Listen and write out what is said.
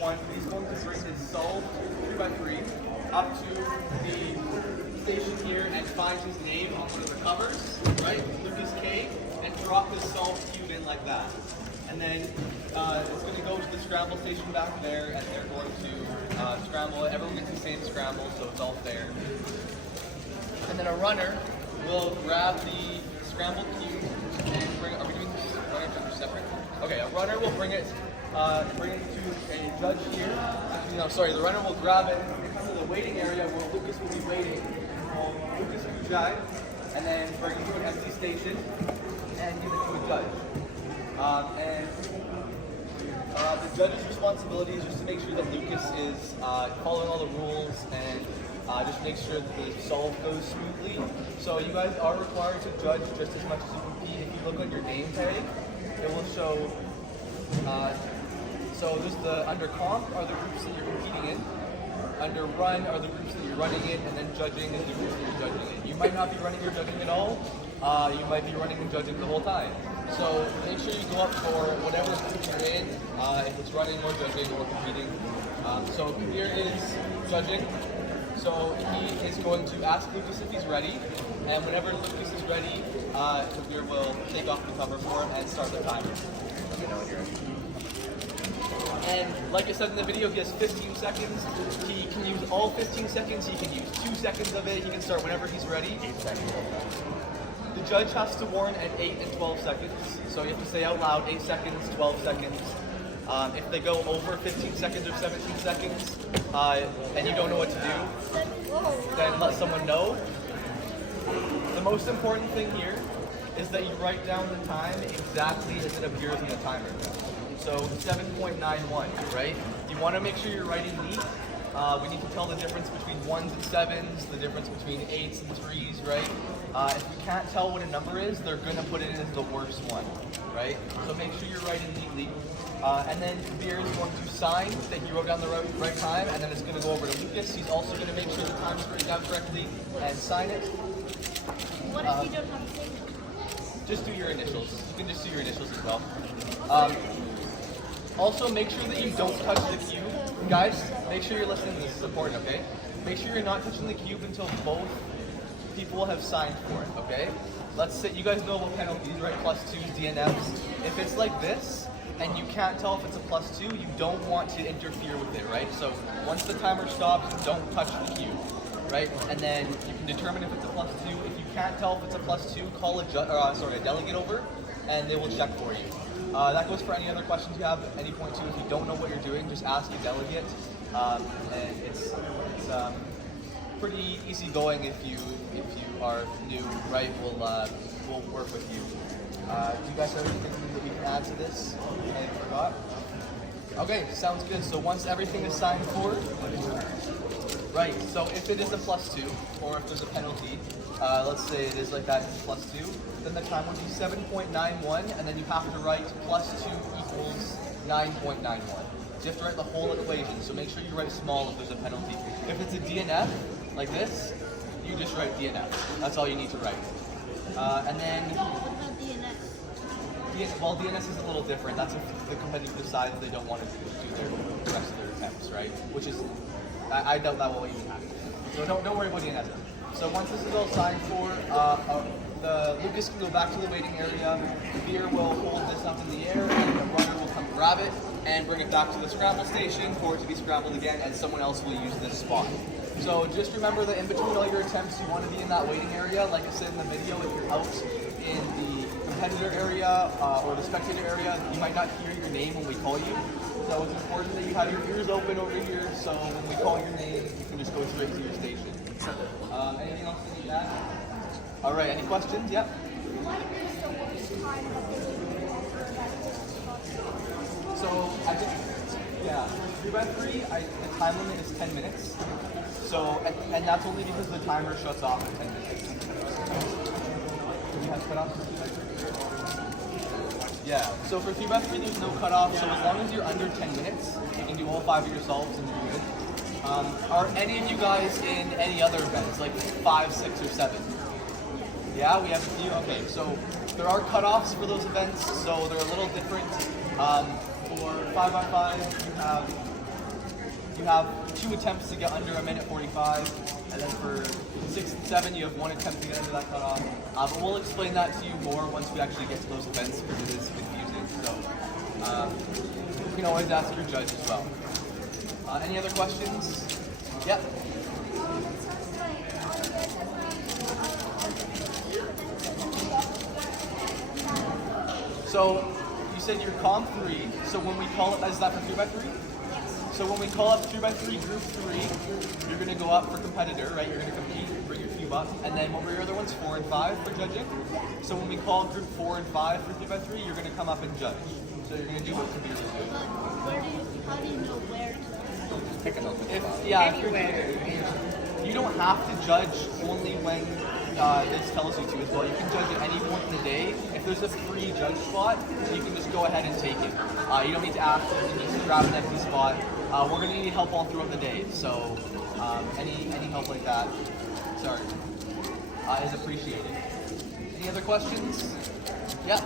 one, he's going to bring his solved 3x3 up to the station here and find his name on one of the covers, right? Lucas K, and drop his solved cube in like that. And then it's going to go to the scramble station back there, and they're going to scramble it. Everyone gets the same scramble, so it's all fair. And then a runner will grab the scrambled cube and bring it. Are we doing this runner to separate? Okay, a runner will bring it to a judge here. Actually, no, sorry, the runner will grab it and come to the waiting area where Lucas will be waiting. Lucas Ujai, and then bring it to an empty station and give it to a judge. The judge's responsibility is just to make sure that Lucas is following all the rules and just make sure that the solve goes smoothly. So you guys are required to judge just as much as you compete. If you look on your name tag, it will show. So there's the under comp are the groups that you're competing in. Under run are the groups that you're running in, and then judging is the groups that you're judging in. You might not be running or judging at all. You might be running and judging the whole time. So make sure you go up for whatever group you're in, if it's running or judging or competing. So Kabir is judging. So he is going to ask Lucas if he's ready, and whenever Lucas is ready, Kabir will take off the cover for him and start the timer. Let me know when you're ready. And like I said in the video, he has 15 seconds. He can use all 15 seconds. He can use 2 seconds of it. He can start whenever he's ready. 8 seconds. The judge has to warn at 8 and 12 seconds. So you have to say out loud 8 seconds, 12 seconds. If they go over 15 seconds or 17 seconds and you don't know what to do, then let someone know. The most important thing here is that you write down the time exactly as it appears in the timer. So 7.91, right? You want to make sure you're writing neat. We need to tell the difference between 1s and 7s, the difference between 8s and 3s, right? If you can't tell what a number is, they're going to put it in as the worst one, right? So make sure you're writing neatly. And then Kabir is going to sign that he wrote down the right time, and then it's going to go over to Lucas. He's also going to make sure the time is written down correctly and sign it. What if you don't have a signature? Just do your initials. You can just do your initials as well. Also, make sure that you don't touch the cube. Guys, make sure you're listening. This is important, okay? Make sure you're not touching the cube until both people have signed for it, okay? Let's say, you guys know about penalties, right? +2s, DNFs. If it's like this, and you can't tell if it's a +2, you don't want to interfere with it, right? So once the timer stops, don't touch the cube, right? And then you can determine if it's a +2. If you can't tell if it's a +2, call a delegate over, and they will check for you. That goes for any other questions you have at any point too. If you don't know what you're doing, just ask a delegate. And it's pretty easy going if you are new, right? We'll work with you. Do you guys have anything that we can add to this? I forgot. Okay, sounds good. So once everything is signed for, right? So if it is a +2, or if there's a penalty, let's say it is like that, it's +2, then the time would be 7.91, and then you have to write +2 equals 9.91. So you have to write the whole equation. So make sure you write small if there's a penalty. If it's a DNF, like this, you just write DNF. That's all you need to write. And then, well, DNS is a little different. That's if the company decides they don't want to do the rest of their attempts, right? Which is, I doubt that will even happen. So don't worry about DNS. So once this is all signed for, Lucas can go back to the waiting area. Kabir will hold this up in the air, and the runner will come grab it and bring it back to the scramble station for it to be scrambled again, and someone else will use this spot. So just remember that in between all your attempts, you want to be in that waiting area. Like I said in the video, if you're out in the competitor area or the spectator area, you might not hear your name when we call you. So it's important that you have your ears open over here, so when we call your name, you can just go straight to your station. Anything else you need to add? All right, any questions? Yep. What is the worst time that they do for that? So I think, yeah, 3x3, the time limit is 10 minutes. So, and that's only because the timer shuts off at 10 minutes. Do we have cutoffs for 3x3? Yeah, so for 3x3 there's no cutoff, so as long as you're under 10 minutes, you can do all 5 of your solves and you're good. Are any of you guys in any other events, like 5, 6, or 7? Yeah, we have a few. Okay, so there are cutoffs for those events, so they're a little different. For 5x5, you have you have 2 attempts to get under a minute 45, and then for 6 and 7, you have 1 attempt to get under that cutoff. But we'll explain that to you more once we actually get to those events because it is confusing. So you can always ask your judge as well. Any other questions? Yeah. It sounds like all you guys have So you said you're comp 3. So when we call it, is that for 3x3? So when we call up 3x3 group 3, you're going to go up for competitor, right? You're going to compete, bring your cube up. And then what were your other ones? 4 and 5 for judging? So when we call group 4 and 5 for 3x3, you're going to come up and judge. So you're going to do what Kabir is doing. How do you know where to? If you don't have to judge only when this tells you to as well. You can judge at any point in the day. If there's a free judge spot, you can just go ahead and take it. You don't need to ask. You can just grab an empty spot. We're going to need help all throughout the day. So any help like that, sorry, is appreciated. Any other questions? Yeah.